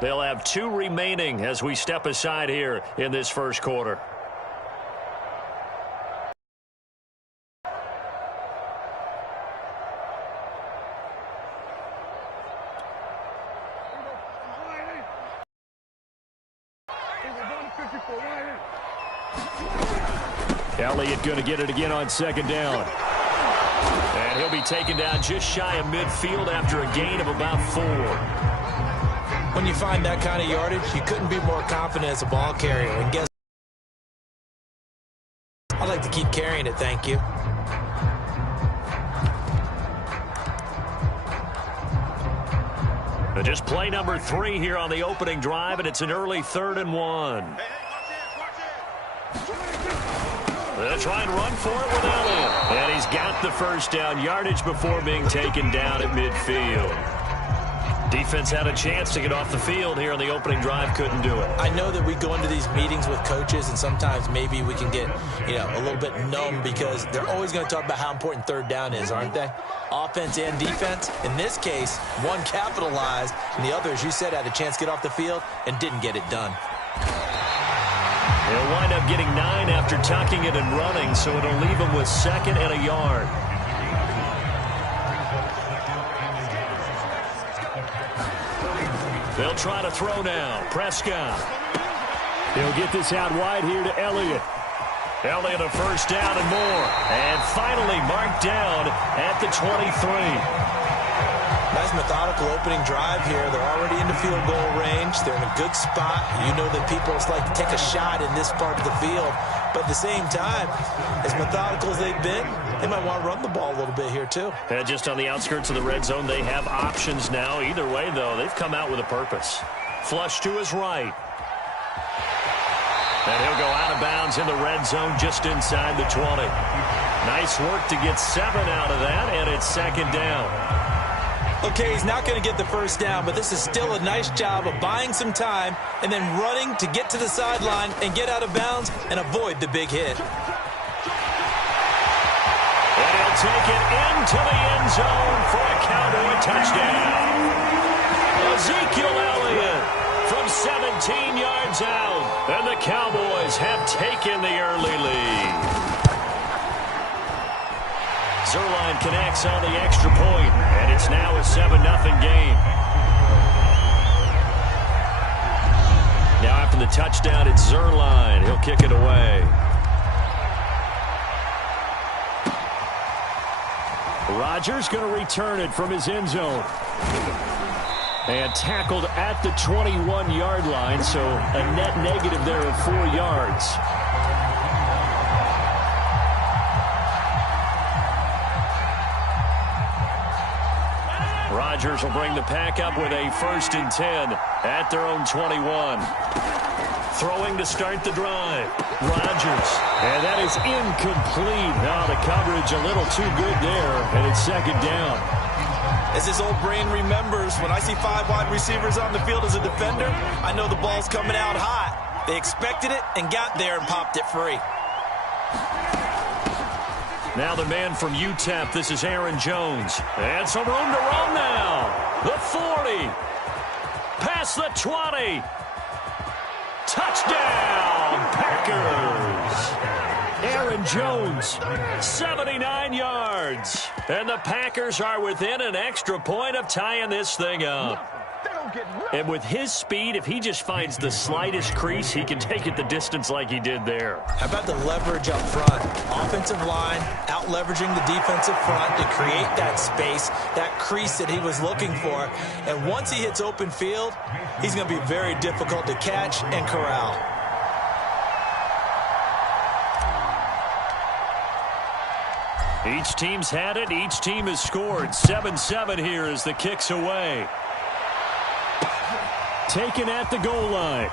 They'll have 2 remaining as we step aside here in this first quarter. Elliott going to get it again on second down. And he'll be taken down just shy of midfield after a gain of about 4. When you find that kind of yardage, you couldn't be more confident as a ball carrier. And guess I'd like to keep carrying it, thank you. Just play number 3 here on the opening drive, and it's an early 3rd and 1. They'll try and run for it with Elliott. And he's got the first down yardage before being taken down at midfield. Defense had a chance to get off the field here on the opening drive, couldn't do it. I know that we go into these meetings with coaches, and sometimes maybe we can get, a little bit numb because they're always going to talk about how important third down is, aren't they? Offense and defense. In this case, one capitalized, and the other, as you said, had a chance to get off the field and didn't get it done. He'll wind up getting 9 after tucking it and running, so it'll leave him with 2nd and a yard. They'll try to throw now. Prescott. He'll get this out wide here to Elliott. Elliott a first down and more. And finally marked down at the 23. Nice methodical opening drive here. They're already into field goal range. They're in a good spot. You know that people just like to take a shot in this part of the field. But at the same time, as methodical as they've been, they might want to run the ball a little bit here too. And just on the outskirts of the red zone, they have options now. Either way, though, they've come out with a purpose. Flush to his right. And he'll go out of bounds in the red zone just inside the 20. Nice work to get 7 out of that, and it's 2nd down. Okay, he's not going to get the first down, but this is still a nice job of buying some time and then running to get to the sideline and get out of bounds and avoid the big hit. And he'll take it into the end zone for a Cowboy touchdown. Ezekiel Elliott from 17 yards out, and the Cowboys have taken the early lead. Zerline connects on the extra point, and it's now a 7-0 game. Now after the touchdown, it's Zerline. He'll kick it away. Rodgers going to return it from his end zone. And tackled at the 21-yard line, so a net negative there of 4 yards. Rodgers will bring the pack up with a 1st and 10 at their own 21. Throwing to start the drive. Rodgers. And that is incomplete. Now the coverage a little too good there, and it's 2nd down. As his old brain remembers, when I see 5 wide receivers on the field as a defender, I know the ball's coming out hot. They expected it and got there and popped it free. Now the man from UTEP, this is Aaron Jones. And some room to run now. The 40. Past the 20. Touchdown, Packers. Aaron Jones, 79 yards. And the Packers are within an extra point of tying this thing up. And with his speed, if he just finds the slightest crease, he can take it the distance like he did there. How about the leverage up front? Offensive line out-leveraging the defensive front to create that space, that crease that he was looking for. And once he hits open field, he's going to be very difficult to catch and corral. Each team's had it. Each team has scored. 7-7 here as the kick's away. Taken at the goal line.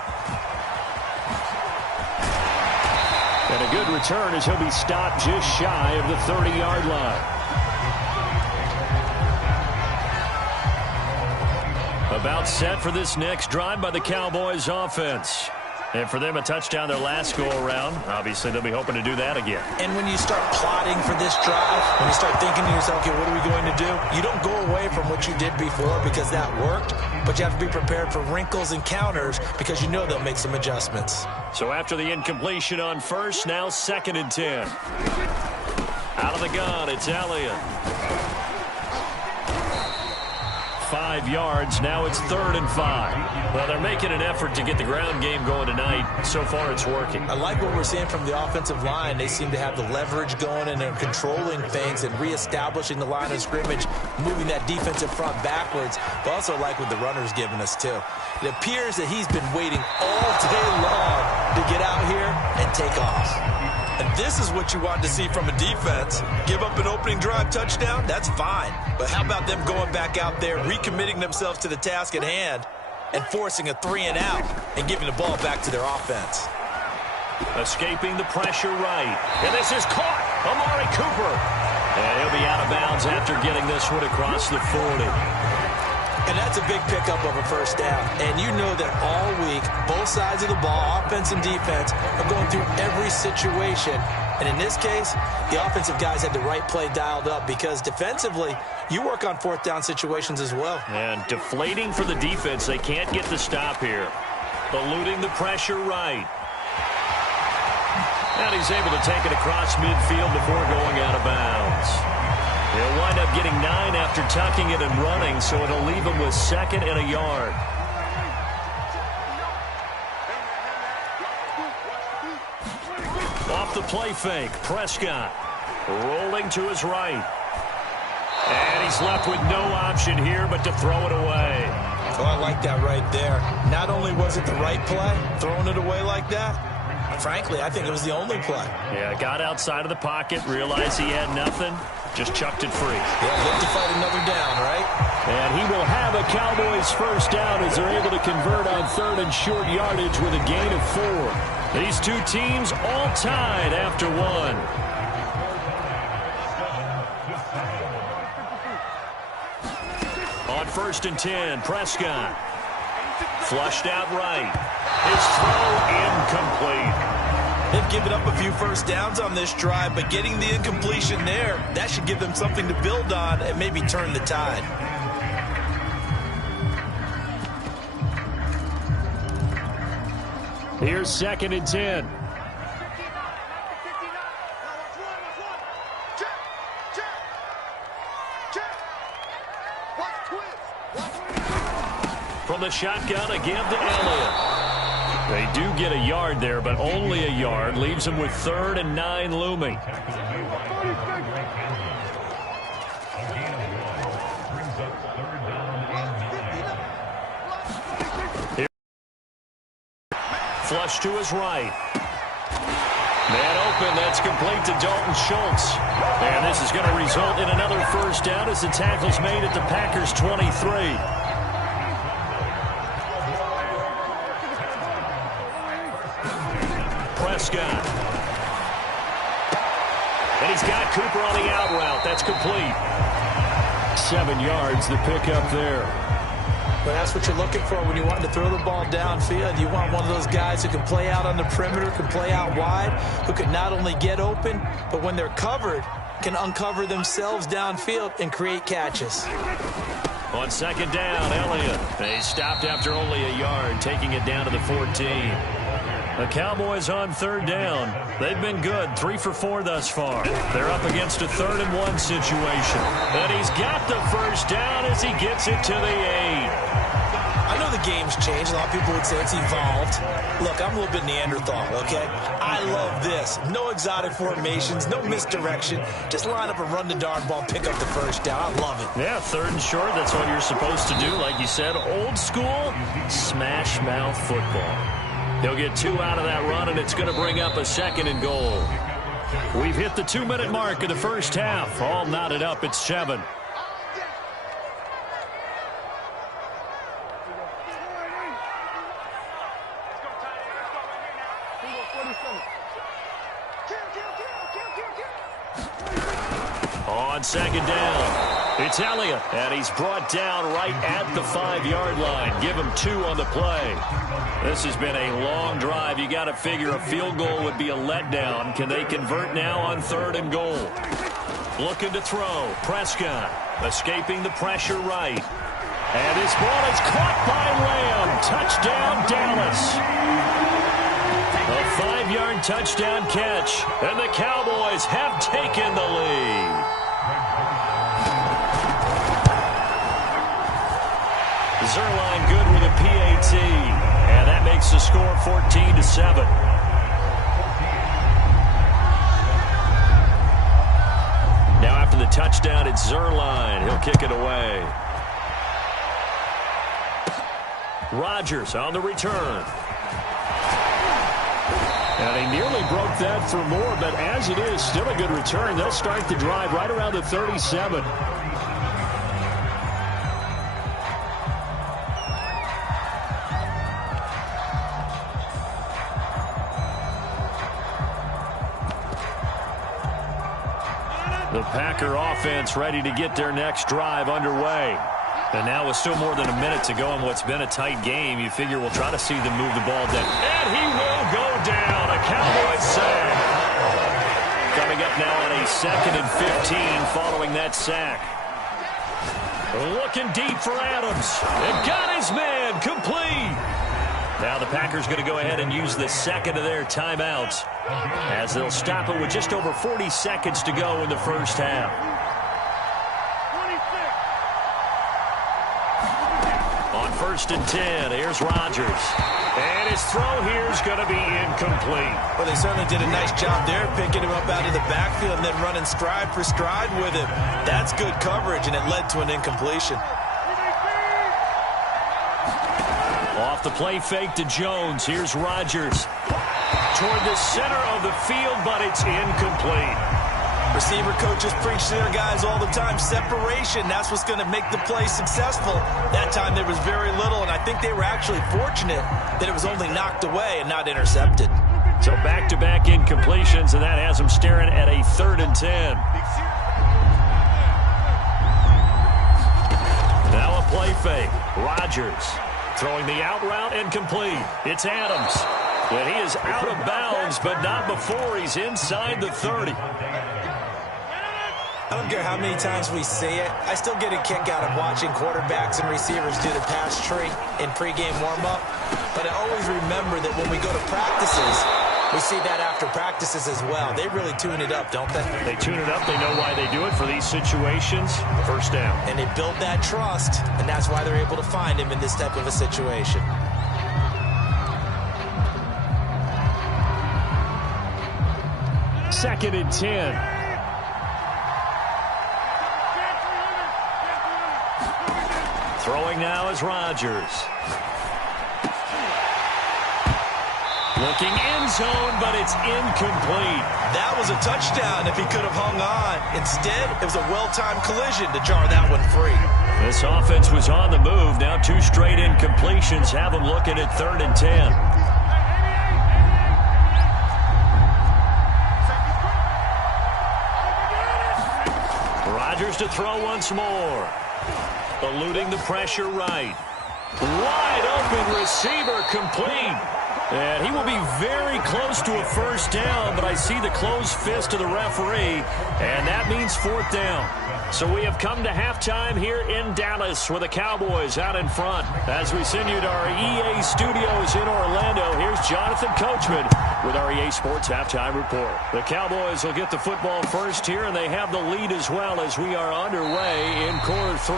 And a good return as he'll be stopped just shy of the 30-yard line. About set for this next drive by the Cowboys offense. And for them, a touchdown their last go-around. Obviously, they'll be hoping to do that again. And when you start plotting for this drive, when you start thinking to yourself, okay, what are we going to do? You don't go away from what you did before because that worked, but you have to be prepared for wrinkles and counters because you know they'll make some adjustments. So after the incompletion on first, now 2nd and 10. Out of the gun, it's Elliott. 5 yards. Now it's 3rd and 5. Well, they're making an effort to get the ground game going tonight. So far, it's working. I like what we're seeing from the offensive line. They seem to have the leverage going, and they're controlling things and reestablishing the line of scrimmage, moving that defensive front backwards. But also like what the runner's giving us, too. It appears that he's been waiting all day long to get out here and take off. And this is what you want to see from a defense. Give up an opening drive touchdown, that's fine. But how about them going back out there, recommitting themselves to the task at hand, and forcing a 3-and-out and giving the ball back to their offense. Escaping the pressure right. And this is caught. Amari Cooper. And he'll be out of bounds after getting this one across the 40. And that's a big pickup of a first down. And you know that all week, both sides of the ball, offense and defense, are going through every situation. And in this case, the offensive guys had the right play dialed up because defensively, you work on 4th down situations as well. And deflating for the defense. They can't get the stop here. Eluding the pressure right. And he's able to take it across midfield before going out of bounds. He'll wind up getting 9 after tucking it and running, so it'll leave him with 2nd and a yard. Off the play fake, Prescott rolling to his right. And he's left with no option here but to throw it away. Oh, I like that right there. Not only was it the right play, throwing it away like that, frankly, I think it was the only play. Yeah, got outside of the pocket, realized he had nothing, just chucked it free. Yeah, look to fight another down, right? And he will have a Cowboys first down as they're able to convert on 3rd and short yardage with a gain of 4. These two teams all tied after 1. On 1st and 10, Prescott. Flushed out right. His throw incomplete. They've given up a few first downs on this drive, but getting the incompletion there, that should give them something to build on and maybe turn the tide. Here's 2nd and 10. From the shotgun, a give to Elliott. They do get a yard there, but only a yard. Leaves them with 3rd and 9 looming. Here. Flush to his right. Man open, that's complete to Dalton Schultz. And this is going to result in another first down as the tackle's made at the Packers' 23. Prescott. And he's got Cooper on the out route. That's complete. 7 yards, the pickup there. But that's what you're looking for when you want to throw the ball downfield. You want one of those guys who can play out on the perimeter, can play out wide, who can not only get open, but when they're covered, can uncover themselves downfield and create catches. On 2nd down, Elliott. They stopped after only a yard, taking it down to the 14. The Cowboys on 3rd down. They've been good, 3 for 4 thus far. They're up against a 3rd and 1 situation. And he's got the first down as he gets it to the 8. I know the game's changed. A lot of people would say it's evolved. Look, I'm a little bit Neanderthal, okay? I love this. No exotic formations, no misdirection. Just line up and run the darn ball, pick up the first down. I love it. Yeah, 3rd and short, that's what you're supposed to do. Like you said, old school, smash mouth football. He'll get 2 out of that run, and it's going to bring up a 2nd and goal. We've hit the 2-minute mark of the first half. All knotted up at 7. On second down, it's Elliott, and he's brought down right at the 5-yard line. Give him 2 on the play. This has been a long drive. You got to figure a field goal would be a letdown. Can they convert now on 3rd and goal? Looking to throw. Prescott escaping the pressure right. And this ball is caught by Lamb. Touchdown, Dallas. A 5-yard touchdown catch, and the Cowboys have taken the lead. Zerline good with a PAT, and that makes the score 14-7. Now after the touchdown, it's Zerline. He'll kick it away. Rodgers on the return. And he nearly broke that for more, but as it is, still a good return. They'll start the drive right around the 37. The Packer offense ready to get their next drive underway. And now with still more than a minute to go in what's been a tight game, you figure we'll try to see them move the ball down. And he will go down. A Cowboys sack. Coming up now on a 2nd and 15 following that sack. Looking deep for Adams. And got his man complete. Now the Packers going to go ahead and use the second of their timeouts as they'll stop it with just over 40 seconds to go in the first half. On 1st and 10, here's Rodgers. And his throw here is going to be incomplete. Well, they certainly did a nice job there, picking him up out of the backfield and then running stride for stride with him. That's good coverage, and it led to an incompletion. Off the play fake to Jones. Here's Rodgers. Toward the center of the field, but it's incomplete. Receiver coaches preach to their guys all the time. Separation, that's what's going to make the play successful. That time there was very little, and I think they were actually fortunate that it was only knocked away and not intercepted. So back-to-back incompletions, and that has them staring at a 3rd and 10. Now a play fake. Rodgers throwing the out route and complete. It's Adams. And he is out of bounds, but not before he's inside the 30. I don't care how many times we see it. I still get a kick out of watching quarterbacks and receivers do the pass tree in pregame warm-up. But I always remember that when we go to practices, we see that after practices as well. They really tune it up, don't they? They tune it up. They know why they do it for these situations. First down. And they build that trust, and that's why they're able to find him in this type of a situation. Second and 10. Throwing now is Rodgers. Looking end zone, but it's incomplete. That was a touchdown if he could have hung on. Instead, it was a well-timed collision to jar that one free. This offense was on the move. Now 2 straight incompletions have them looking at 3rd and 10. Rodgers to throw once more. Eluding the pressure right. Wide open receiver complete. And he will be very close to a first down, but I see the closed fist of the referee, and that means 4th down. So we have come to halftime here in Dallas with the Cowboys out in front. As we send you to our EA studios in Orlando, here's Jonathan Coachman with our EA Sports Halftime Report. The Cowboys will get the football first here, and they have the lead as well as we are underway in quarter 3.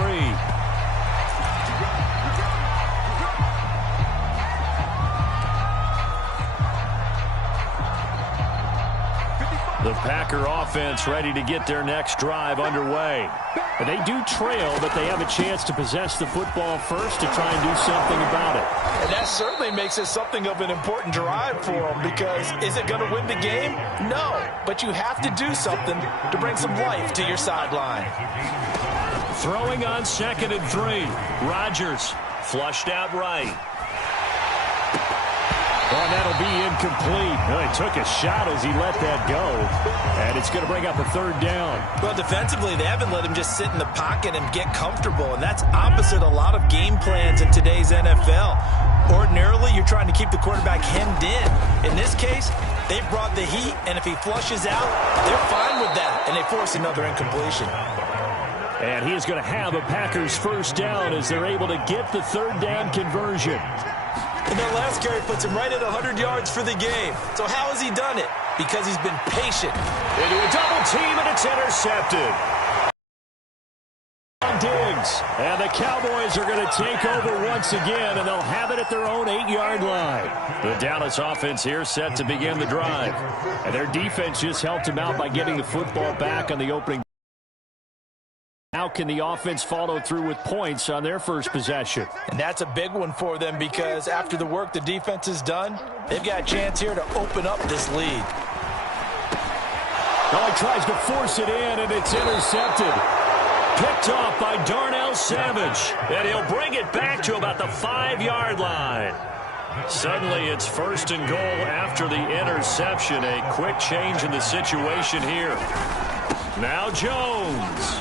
The Packer offense ready to get their next drive underway. And they do trail, but they have a chance to possess the football first to try and do something about it. And that certainly makes it something of an important drive for them, because is it going to win the game? No, but you have to do something to bring some life to your sideline. Throwing on 2nd and 3. Rodgers flushed out right. and that'll be incomplete. Well, he took a shot as he let that go, and it's going to bring up a third down. Well, defensively, they haven't let him just sit in the pocket and get comfortable, and that's opposite a lot of game plans in today's NFL. Ordinarily, you're trying to keep the quarterback hemmed in. In this case, they brought the heat, and if he flushes out, they're fine with that, and they force another incompletion. And he is going to have a Packers first down as they're able to get the third down conversion. And that last carry puts him right at 100 yards for the game. So how has he done it? Because he's been patient. Into a double team, and it's intercepted. Diggs. And the Cowboys are going to take over once again, and they'll have it at their own 8-yard line. The Dallas offense here set to begin the drive. And their defense just helped them out by getting the football back on the opening. How can the offense follow through with points on their first possession? And that's a big one for them because after the work the defense has done, they've got a chance here to open up this lead. Oh, he tries to force it in, and it's intercepted. Picked off by Darnell Savage. And he'll bring it back to about the 5-yard line. Suddenly it's first and goal after the interception. A quick change in the situation here. Now Jones.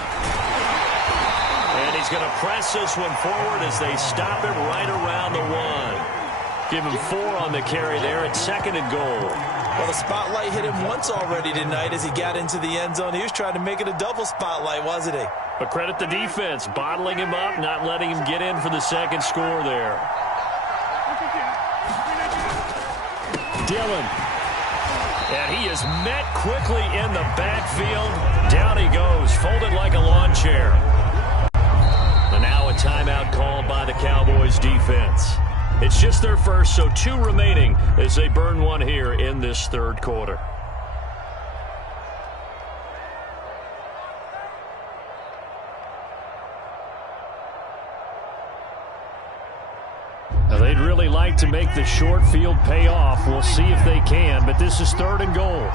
And he's going to press this one forward as they stop him right around the 1. Give him 4 on the carry there at second and goal. Well, the spotlight hit him once already tonight as he got into the end zone. He was trying to make it a double spotlight, wasn't he? But credit the defense, bottling him up, not letting him get in for the second score there. Dillon. And he is met quickly in the backfield. Down he goes, folded like a lawn chair. And now a timeout called by the Cowboys defense. It's just their first, so 2 remaining as they burn one here in this third quarter. Now they'd really like to make the short field pay off. We'll see if they can, but this is third and goal.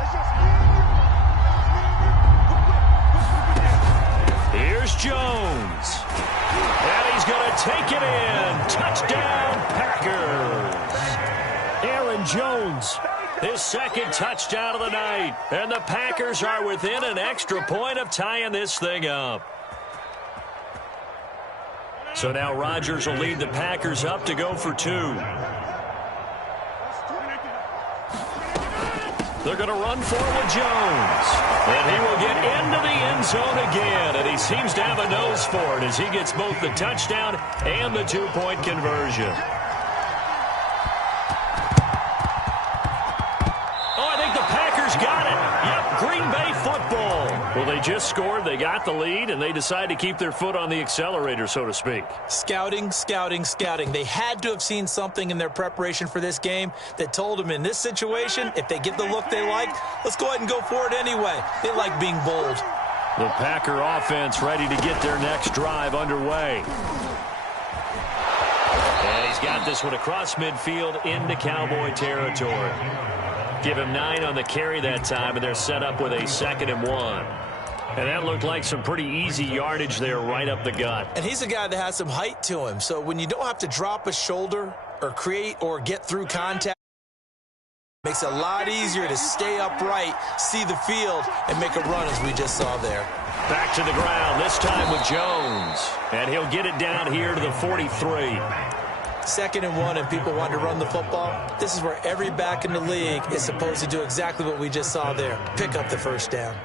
Here's Jones. And he's going to take it in. Touchdown, Packers. Aaron Jones, his second touchdown of the night. And the Packers are within an extra point of tying this thing up. So now Rodgers will lead the Packers up to go for 2. They're going to run for it with Jones. And he will get into the end zone again. And he seems to have a nose for it as he gets both the touchdown and the 2-point conversion. Oh, I think the Packers got it. Yep, Green Bay football. Well, they just scored, they got the lead, and they decide to keep their foot on the accelerator, so to speak. Scouting, scouting, scouting. They had to have seen something in their preparation for this game that told them in this situation, if they get the look they like, let's go ahead and go for it anyway. They like being bold. The Packer offense ready to get their next drive underway. And he's got this one across midfield into Cowboy territory. Give him 9 on the carry that time, and they're set up with a 2nd and 1. And that looked like some pretty easy yardage there right up the gut. And he's a guy that has some height to him. So when you don't have to drop a shoulder or create or get through contact, it makes it a lot easier to stay upright, see the field, and make a run as we just saw there. Back to the ground, this time with Jones. And he'll get it down here to the 43. 2nd and 1, and people want to run the football. This is where every back in the league is supposed to do exactly what we just saw there. Pick up the first down.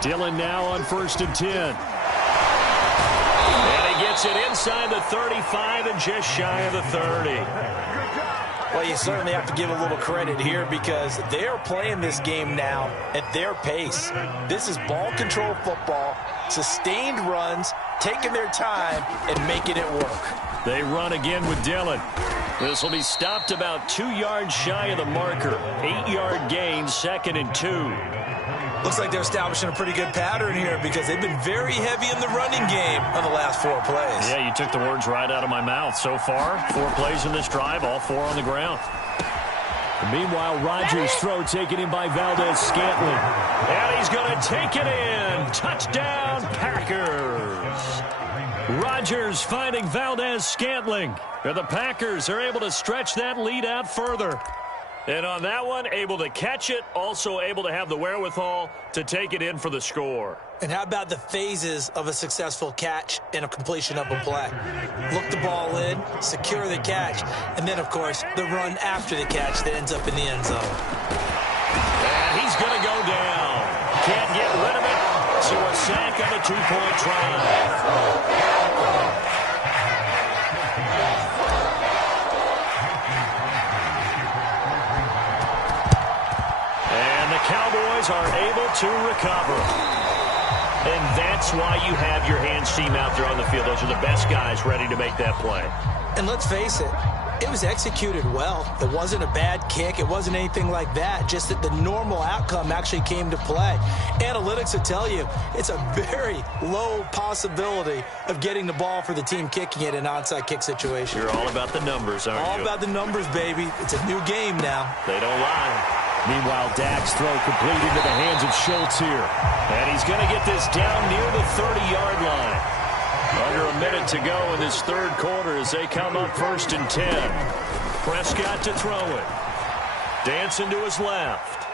Dillon now on 1st and 10. And he gets it inside the 35 and just shy of the 30. Well, you certainly have to give a little credit here because they're playing this game now at their pace. This is ball control football, sustained runs, taking their time, and making it work. They run again with Dillon. This will be stopped about 2 yards shy of the marker. 8-yard gain, 2nd and 2. Looks like they're establishing a pretty good pattern here because they've been very heavy in the running game on the last 4 plays. Yeah, you took the words right out of my mouth. So far, 4 plays in this drive, all 4 on the ground. Meanwhile, Rodgers' throw taken in by Valdez-Scantling. And he's going to take it in. Touchdown, Packers. Packers. Rodgers finding Valdez-Scantling. And the Packers are able to stretch that lead out further. And on that one, able to catch it, also able to have the wherewithal to take it in for the score. And how about the phases of a successful catch and a completion of a play? Look the ball in, secure the catch, and then, of course, the run after the catch that ends up in the end zone. And he's going to go down. Can't get rid of it, so a sack on a two-point try. Cowboys are able to recover. And that's why you have your hands team out there on the field. Those are the best guys ready to make that play. And let's face it, it was executed well. It wasn't a bad kick. It wasn't anything like that. Just that the normal outcome actually came to play. Analytics will tell you it's a very low possibility of getting the ball for the team kicking it in an onside kick situation. You're all about the numbers, aren't you? All about the numbers, baby. It's a new game now. They don't lie. Meanwhile, Dak's throw complete into the hands of Schultz here. And he's going to get this down near the 30-yard line. Under a minute to go in this third quarter as they come up 1st and 10. Prescott to throw it. Dancing to his left.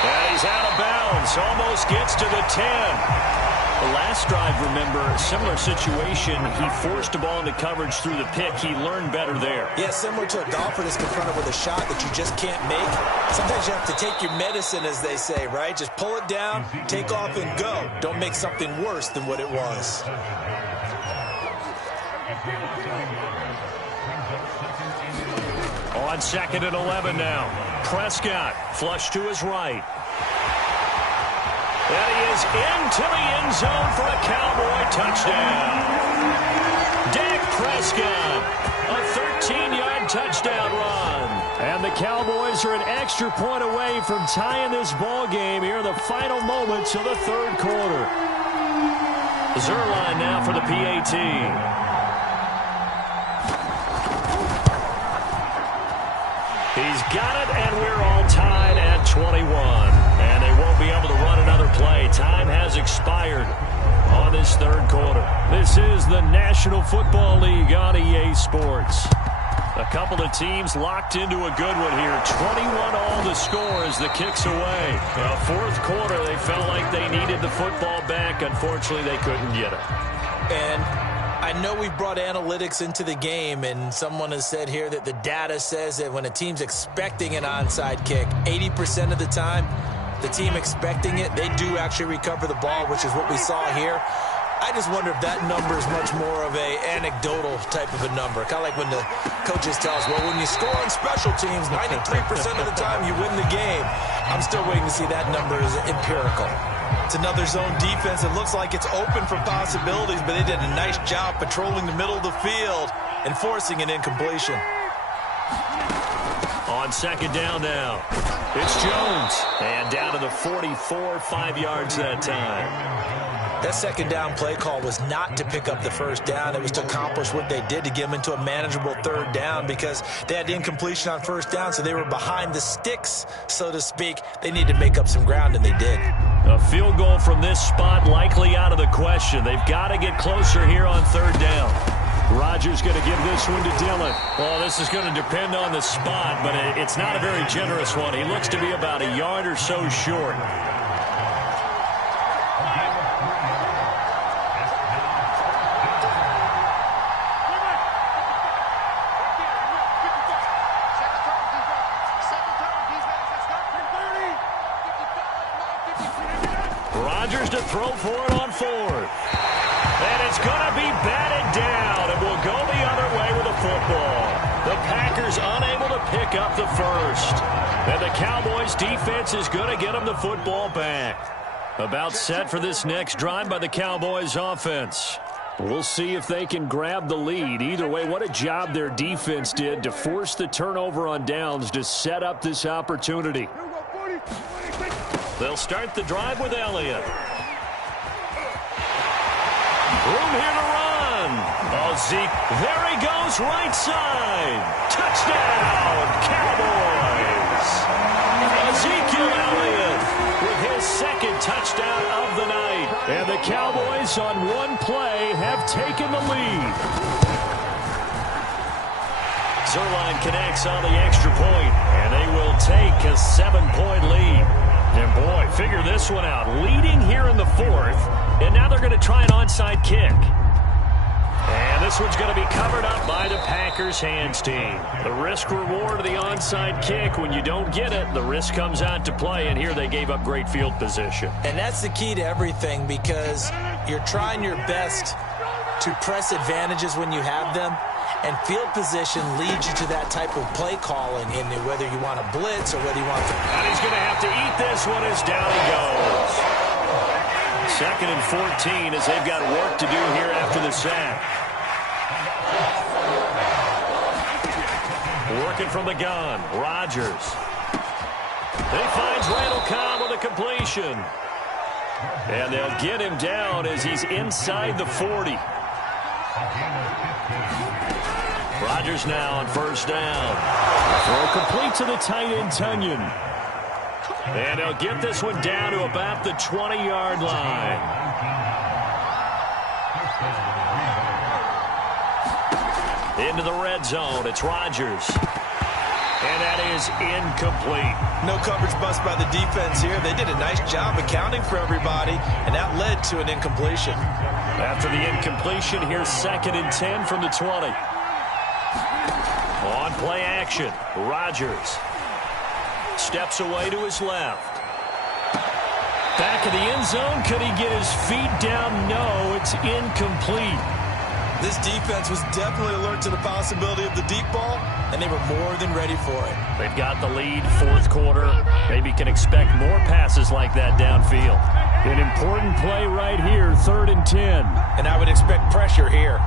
And he's out of bounds. Almost gets to the 10. The last drive, remember, similar situation. He forced the ball into coverage through the pick. He learned better there. Yeah, similar to a golfer that's confronted with a shot that you just can't make. Sometimes you have to take your medicine, as they say, right? Just pull it down, take off, and go. Don't make something worse than what it was. On 2nd and 11 now. Prescott flush to his right. And he is into the end zone for a Cowboy touchdown. Dak Prescott, a 13-yard touchdown run. And the Cowboys are an extra point away from tying this ball game here in the final moments of the third quarter. Zerline now for the PAT. He's got it, and we're all tied at 21. And they won't be able to run another play. Time has expired on this third quarter. This is the National Football League on EA Sports. A couple of teams locked into a good one here. 21-all the score as the kick's away. Fourth quarter, they felt like they needed the football back. Unfortunately, they couldn't get it. And I know we've brought analytics into the game, and someone has said here that the data says that when a team's expecting an onside kick, 80% of the time, the team expecting it, they do actually recover the ball, which is what we saw here. I just wonder if that number is much more of a anecdotal type of a number. Kind of like when the coaches tell us, well, when you score on special teams, 93% of the time you win the game. I'm still waiting to see that number is empirical. It's another zone defense. It looks like it's open for possibilities, but they did a nice job patrolling the middle of the field and forcing an incompletion. On 2nd down now, it's Jones. And down to the 44, 5 yards that time. That second down play call was not to pick up the first down. It was to accomplish what they did, to get them into a manageable third down, because they had incompletion on first down, so they were behind the sticks, so to speak. They needed to make up some ground, and they did. A field goal from this spot likely out of the question. They've got to get closer here on third down. Rodgers going to give this one to Dillon. Well, this is going to depend on the spot, but it's not a very generous one. He looks to be about a yard or so short. Rodgers to throw for it on 4th. And it's going to be batted down, and we'll go the other way with the football. The Packers unable to pick up the first. And the Cowboys defense is going to get them the football back. About set for this next drive by the Cowboys offense. We'll see if they can grab the lead. Either way, what a job their defense did to force the turnover on downs to set up this opportunity. They'll start the drive with Elliott. Room here to run. Oh, Zeke. There he goes, right side. Touchdown, Cowboys. Ezekiel Elliott with his the Cowboys on one play have taken the lead. Zerline connects on the extra point, and they will take a 7-point lead. And boy, figure this one out. Leading here in the fourth, and now they're going to try an onside kick. And this one's going to be covered up by the Packers hands team. The risk reward of the onside kick, when you don't get it, the risk comes out to play, and here they gave up great field position. And that's the key to everything, because you're trying your best to press advantages when you have them, and field position leads you to that type of play calling, in whether you want to blitz or whether you want to. And he's going to have to eat this one as down he goes. 2nd and 14 as they've got work to do here after the sack. Working from the gun, Rodgers. He finds Randall Cobb with a completion. And they'll get him down as he's inside the 40. Rodgers now on first down. Throw complete to the tight end, Tunyon. And they'll get this one down to about the 20-yard line. Into the red zone, it's Rodgers. And that is incomplete. No coverage bust by the defense here. They did a nice job accounting for everybody, and that led to an incompletion. After the incompletion, here's 2nd and 10 from the 20. On play action, Rodgers steps away to his left. Back in the end zone, could he get his feet down? No, it's incomplete. This defense was definitely alert to the possibility of the deep ball, and they were more than ready for it. They've got the lead, fourth quarter. Maybe can expect more passes like that downfield. An important play right here, 3rd and 10. And I would expect pressure here.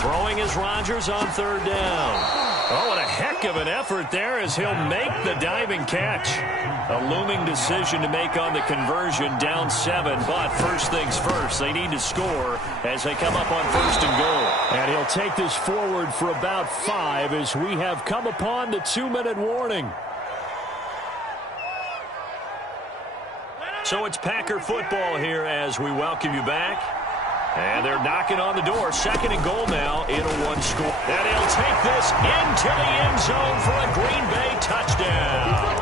Throwing is Rodgers on 3rd down. Oh, what a heck of an effort there as he'll make the diving catch. A looming decision to make on the conversion, down 7. But first things first, they need to score as they come up on 1st and goal. And he'll take this forward for about 5 as we have come upon the 2-minute warning. So it's Packer football here as we welcome you back. And they're knocking on the door. 2nd and goal now in a 1-score. And he'll take this into the end zone for a Green Bay touchdown.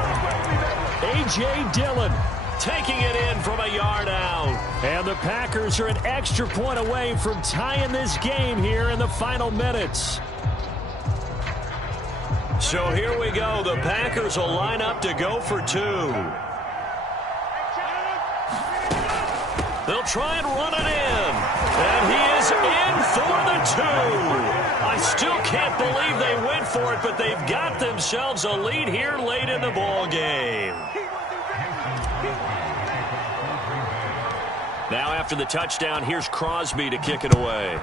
A.J. Dillon taking it in from a yard out. And the Packers are an extra point away from tying this game here in the final minutes. So here we go. The Packers will line up to go for 2. They'll try and run it in. And he is in for the 2. I still can't believe they went for it, but they've got themselves a lead here late in the ball game. Now after the touchdown, here's Crosby to kick it away.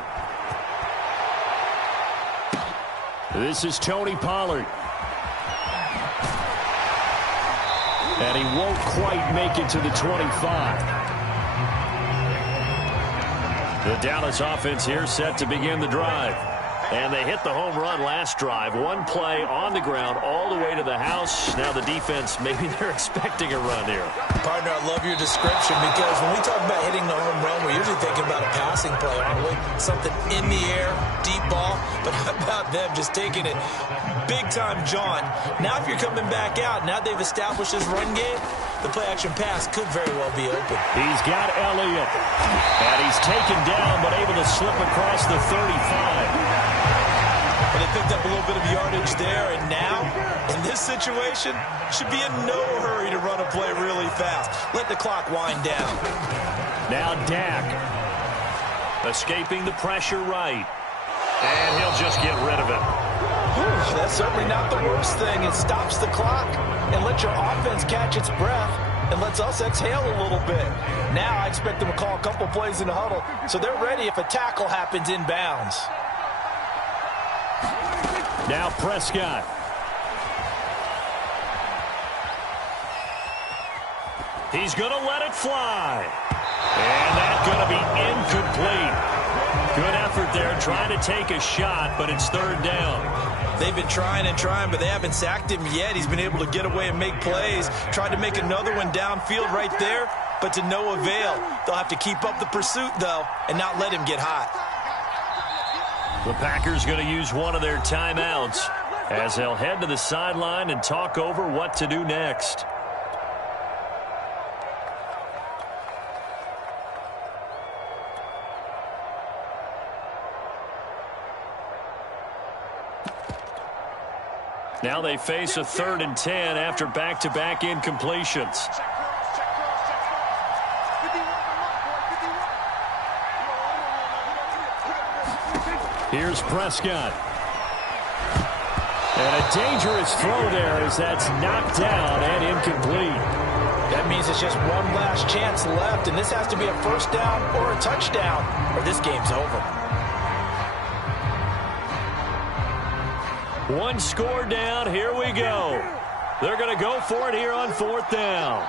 This is Tony Pollard. And he won't quite make it to the 25. The Dallas offense here set to begin the drive. And they hit the home run last drive. One play on the ground all the way to the house. Now the defense, maybe they're expecting a run here. Partner, I love your description, because when we talk about hitting the home run, we're usually thinking about a passing play, aren't we? Something in the air, deep ball. But how about them just taking it big time, John? Now if you're coming back out, now they've established this run game, the play-action pass could very well be open. He's got Elliott. And he's taken down, but able to slip across the 35. And they picked up a little bit of yardage there, and now, in this situation, should be in no hurry to run a play really fast. Let the clock wind down. Now Dak. Escaping the pressure right. And he'll just get rid of it. Whew, that's certainly not the worst thing. It stops the clock and lets your offense catch its breath and lets us exhale a little bit. Now I expect them to call a couple plays in the huddle, so they're ready if a tackle happens inbounds. Now Prescott. He's going to let it fly. And that's going to be incomplete. Good effort there trying to take a shot, but it's 3rd down. They've been trying and trying, but they haven't sacked him yet. He's been able to get away and make plays. Tried to make another one downfield right there, but to no avail. They'll have to keep up the pursuit, though, and not let him get hot. The Packers going to use one of their timeouts as they'll head to the sideline and talk over what to do next. Now they face a 3rd and 10 after back-to-back incompletions. Here's Prescott. And a dangerous throw there as that's knocked down and incomplete. That means it's just one last chance left, and this has to be a first down or a touchdown, or this game's over. One score down. Here we go. They're going to go for it here on 4th down.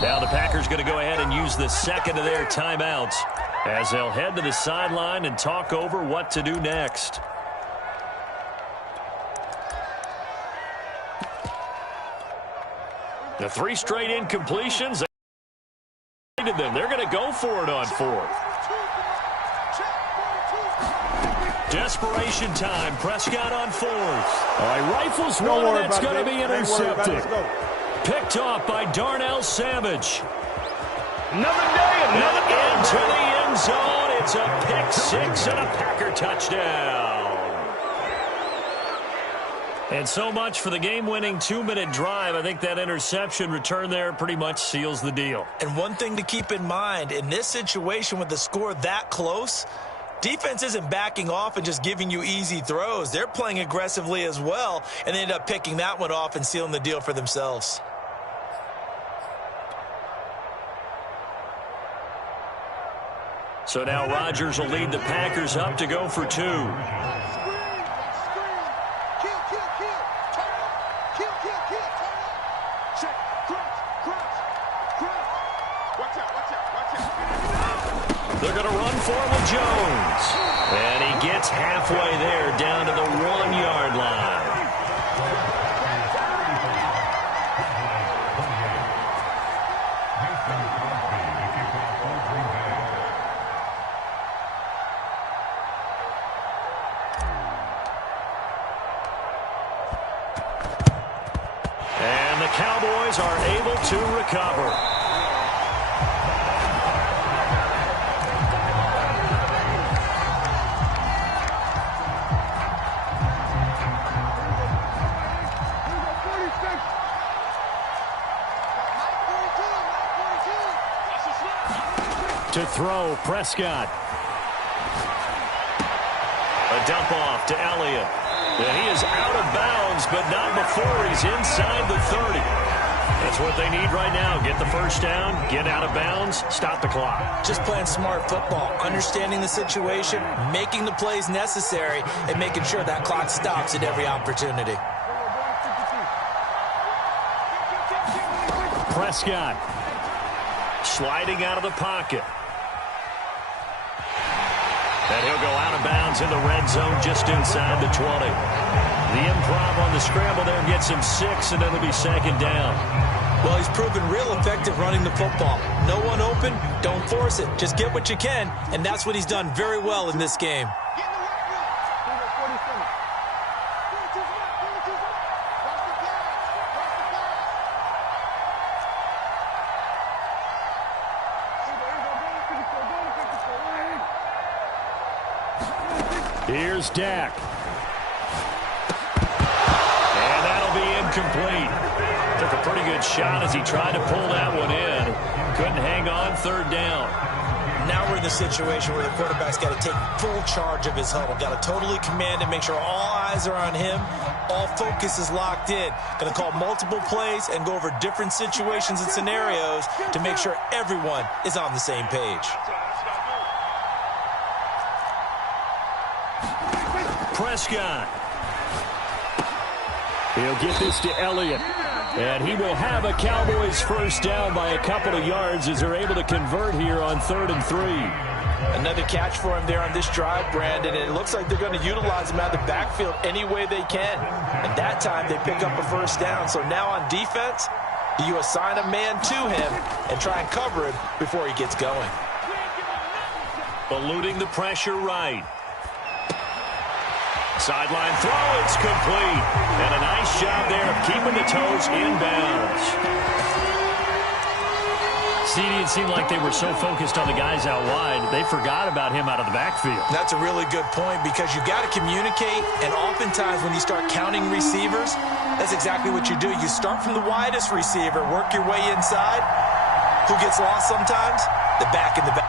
Now the Packers going to go ahead and use the second of their timeouts as they'll head to the sideline and talk over what to do next. The 3 straight incompletions. They're going to go for it on 4th. Desperation time. Prescott on 4th. All right, rifles one, and that's going to be intercepted. Picked off by Darnell Savage. Another day, another day. Into the end zone. It's a pick-6 and a Packer touchdown. And so much for the game-winning 2-minute drive. I think that interception return there pretty much seals the deal. And one thing to keep in mind, in this situation with the score that close, defense isn't backing off and just giving you easy throws. They're playing aggressively as well, and they end up picking that one off and sealing the deal for themselves. So now Rodgers will lead the Packers up to go for 2. They're going to run for it with Jones. And he gets halfway there down to the 1-yard line. And the Cowboys are able to recover. To throw, Prescott. A dump off to Elliott. And he is out of bounds, but not before he's inside the 30. That's what they need right now. Get the first down, get out of bounds, stop the clock. Just playing smart football, understanding the situation, making the plays necessary, and making sure that clock stops at every opportunity. Prescott sliding out of the pocket. And he'll go out of bounds in the red zone just inside the 20. The improv on the scramble there gets him 6, and it'll be 2nd down. Well, he's proven real effective running the football. No one open, don't force it. Just get what you can, and that's what he's done very well in this game. Here's Dak. And that'll be incomplete. Took a pretty good shot as he tried to pull that one in. Couldn't hang on 3rd down. Now we're in the situation where the quarterback's got to take full charge of his huddle. Got to totally command and make sure all eyes are on him. All focus is locked in. Going to call multiple plays and go over different situations and scenarios to make sure everyone is on the same page. Prescott. He'll get this to Elliott. And he will have a Cowboys first down by a couple of yards as they're able to convert here on 3rd and 3. Another catch for him there on this drive, Brandon, and it looks like they're going to utilize him out of the backfield any way they can. And that time they pick up a first down. So now on defense, you assign a man to him and try and cover him before he gets going. Eluding the pressure right. Sideline throw, it's complete. And a nice job there of keeping the toes inbounds. See, it seemed like they were so focused on the guys out wide, they forgot about him out of the backfield. That's a really good point because you got to communicate, and oftentimes when you start counting receivers, that's exactly what you do. You start from the widest receiver, work your way inside. Who gets lost sometimes? The back in the back.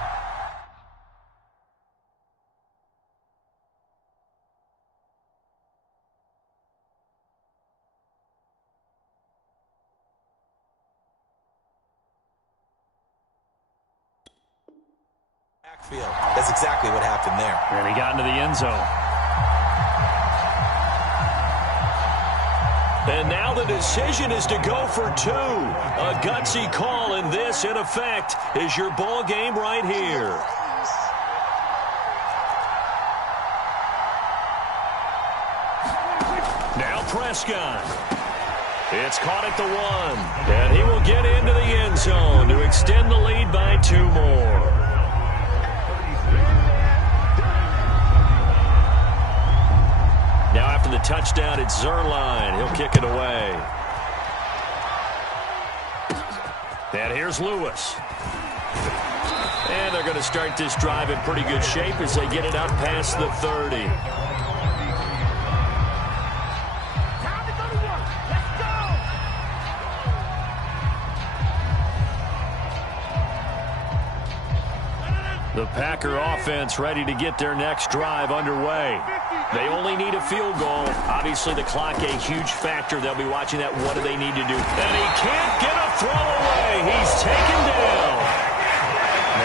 That's exactly what happened there. And he got into the end zone. And now the decision is to go for two. A gutsy call, and this, in effect, is your ball game right here. Now Prescott. It's caught at the 1. And he will get into the end zone to extend the lead by 2 more. Now after the touchdown, it's Zerline. He'll kick it away. And here's Lewis. And they're going to start this drive in pretty good shape as they get it up past the 30. The Packer offense ready to get their next drive underway. They only need a field goal. Obviously, the clock a huge factor. They'll be watching that. What do they need to do? And he can't get a throw away. He's taken down.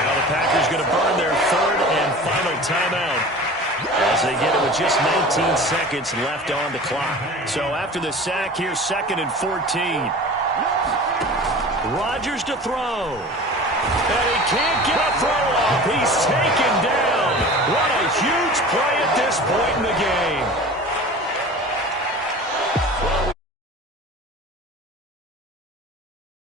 Now the Packers going to burn their third and final timeout as they get it with just 19 seconds left on the clock. So after the sack, here's 2nd and 14. Rodgers to throw. And he can't get a throw off. He's taken down. What a huge play at this point in the game.